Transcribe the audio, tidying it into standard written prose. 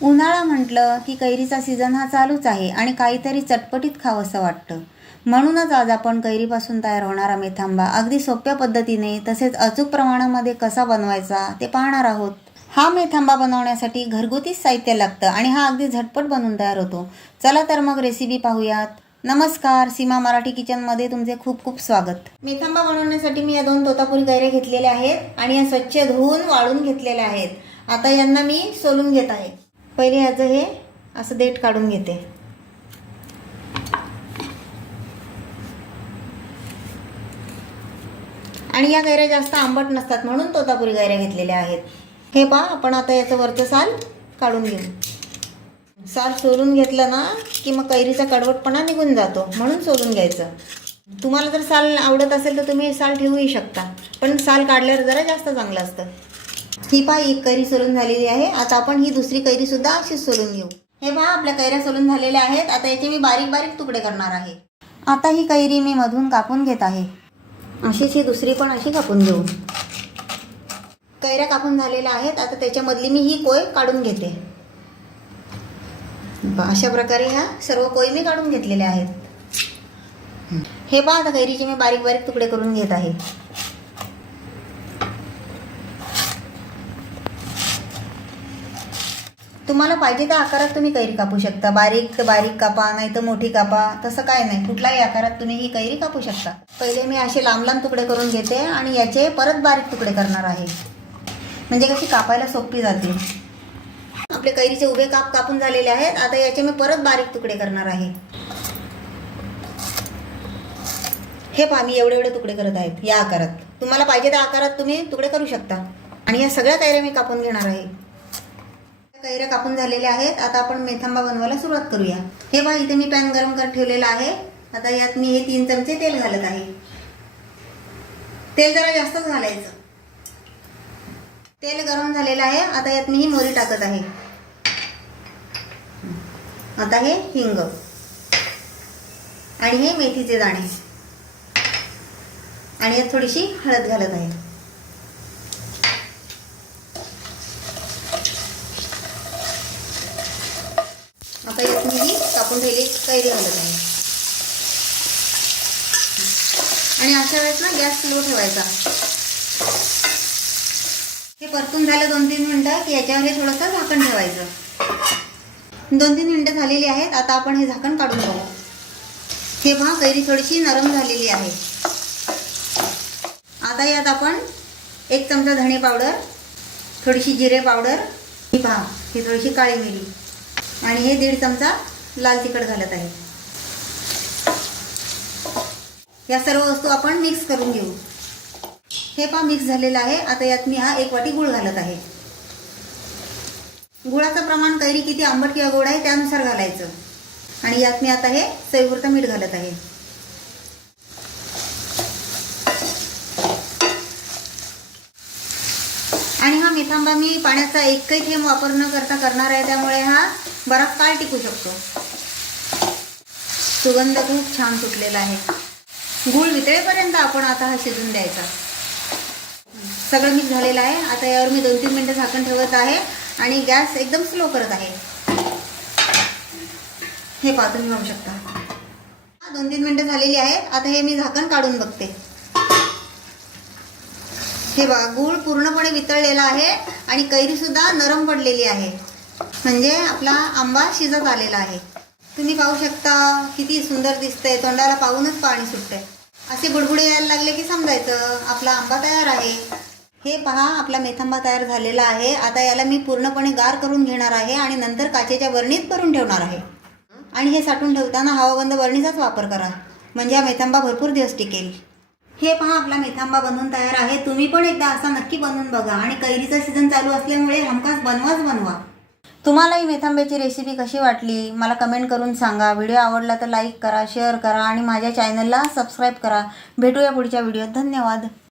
उन्हाळा म्हटलं की कैरीचा सीझन हा चालूच आहे आणि काहीतरी चटपटीत खावंसं वाटतं. म्हणूनच आज आपण कैरीपासून तयार होणारा मेथांबा अगदी सोप्या पद्धतीने तसेच अचूक प्रमाणामध्ये कसा बनवायचा ते पाहणार आहोत. हा मेथांबा बनवण्यासाठी घरगुतीच साहित्य लागतं आणि हा अगदी झटपट बनून तयार होतो. चला तर मग रेसिपी पाहूयात. नमस्कार, सीमा मराठी किचनमध्ये तुमचे खूप खूप स्वागत. मेथांबा बनवण्यासाठी मी या 2 तोतापुरी कैऱ्या घेतलेल्या आहेत आणि या स्वच्छ धुवून वाळून घेतलेल्या आहेत. आता यांना मी सोलून घेत आहे. पहिले ह्याचं हे असं देठ काढून घेते. आणि या कैऱ्या जास्त आंबट नसतात म्हणून तोतापुरी कैऱ्या घेतलेल्या आहेत. हे पहा, आपण आता याचं वरचं साल काढून घेऊ. साल सोलून घेतलं ना की मग कैरीचा कडवटपणा निघून जातो, म्हणून सोलून घ्यायचं. तुम्हाला जर साल आवडत असेल तर तुम्ही साल ठेवूही शकता, पण साल काढल्यावर जरा जास्त चांगलं असतं. ही पहा, एक कैरी सोलून झालेली आहे. आता आपण ही दुसरी कैरी सुद्धा अशीच सोलून घेऊ. हे पहा, आपल्या कैऱ्या सोलून झालेल्या आहेत. आता याचे मी बारीक बारीक तुकडे करणार आहे. आता ही कैरी मी मधून कापून घेत आहे. अशीच ही दुसरी पण अशी कापून घेऊ. कैऱ्या कापून झालेल्या आहेत. आता त्याच्यामधली मी ही कोय काढून घेते. अशा प्रकारे ह्या सर्व कोय मी काढून घेतलेल्या आहेत. हे पहा, आता कैरीचे मी बारीक बारीक तुकडे करून घेत आहे. तुम्हाला पाहिजे त्या आकारात तुम्ही कैरी कापू शकता. बारीक तर बारीक कापा, नाही तर मोठी कापा, तसं काय नाही. कुठल्याही आकारात तुम्ही ही कैरी कापू शकता. पहिले मी असे लांब लांब तुकडे करून घेते आणि याचे परत बारीक तुकडे करणार आहे, म्हणजे कशी कापायला सोपी जाते. आपले कैरीचे उभे काप कापून झालेले आहेत. आता याचे मी परत बारीक तुकडे करणार आहे. हे पहा, मी एवढे एवढे तुकडे करत आहेत या आकारात. तुम्हाला पाहिजे त्या आकारात तुम्ही तुकडे करू शकता. आणि या सगळ्या कैऱ्या मी कापून घेणार आहे. कैऱ्या कापून झालेल्या आहेत. आता आपण मेथांबा बनवायला सुरुवात करूया. हे पहा, इथे मी पॅन गरम करत ठेवलेला आहे. आता यात मी हे 3 चमचे तेल घालत आहे. तेल जरा जास्तच घालायचं. तेल गरम झालेलं आहे. आता यात मी ही मोहरी टाकत आहे. आता हे हिंग आणि हे मेथीचे दाणे आणि यात थोडीशी हळद घालत आहे. आता यात मी ही कापून ठेवलेली कैरी घालत आहे. आणि अशा वेळेस ना गॅस स्लो ठेवायचा. हे परतून झालं 2-3 मिनिटं की याच्यावर हे थोडंसं झाकण ठेवायचं. 2-3 मिनिटं झालेली आहेत. आता आपण हे झाकण काढून बघू. हे पहा, कैरी थोडीशी नरम झालेली आहे. आता यात आपण 1 चमचा धणे पावडर, थोडीशी जिरे पावडर, ही पहा, ही थोडीशी काळी मिरी आणि हे 1.5 चमचा लाल तिखट घालत आहे. या सर्व वस्तू आपण मिक्स करून घेऊ. हे पहा, मिक्स झालेलं आहे. आता यात मी हा 1 वाटी गूळ घालत आहे. गुळाचं प्रमाण कैरी किती आंबट किंवा गोड आहे त्यानुसार घालायचं. आणि यात मी आता हे चवीपुरतं मीठ घालत आहे. आणि हा मेथांबा मी पाण्याचा एकही थेंब वापर न करता करणार आहे, त्यामुळे हा बराच काळ टिकू शकतो. सुगंध खूप छान सुटलेला आहे. गूळ वितळेपर्यंत आपण आता हा शिजून द्यायचा. सगळं मिक्स झालेलं आहे. आता यावर मी 2-3 मिनिटं झाकण ठेवत आहे आणि गॅस एकदम स्लो करत आहे. हे पहा, तुम्ही पाहू शकता. 2-3 मिनिटं झालेली आहेत. आता हे मी झाकण काढून बघते. हे बघा, गूळ पूर्णपणे वितळलेला आहे आणि कैरी सुद्धा नरम पडलेली आहे, म्हणजे आपला आंबा शिजत आलेला आहे. तुम्ही पाहू शकता किती सुंदर दिसतंय. तोंडाला पाहूनच पाणी सुटतंय. असे बुडबुडे यायला लागले की समजायचं आपला आंबा तयार आहे. हे पहा, आपला मेथांबा तयार झालेला आहे. आता याला मी पूर्णपणे गार करून घेणार आहे आणि नंतर काचेच्या बरणीत भरून ठेवणार आहे. आणि हे साठवून ठेवताना हवाबंद बरणीचाच वापर करा, म्हणजे हा मेथांबा भरपूर दिवस टिकेल. हे पहा, आपला मेथांबा बनवून तयार आहे. तुम्ही पण एकदा असा नक्की बनवून बघा. आणि कैरीचा सीझन चालू असल्यामुळे हमखास बनवा. तुम्हाला ही मेथांब्याची रेसिपी कशी वाटली मला कमेंट करून सांगा. व्हिडिओ आवडला तर लाईक करा, शेअर करा आणि माझ्या चॅनलला सबस्क्राईब करा. भेटूया पुढच्या व्हिडिओत. धन्यवाद.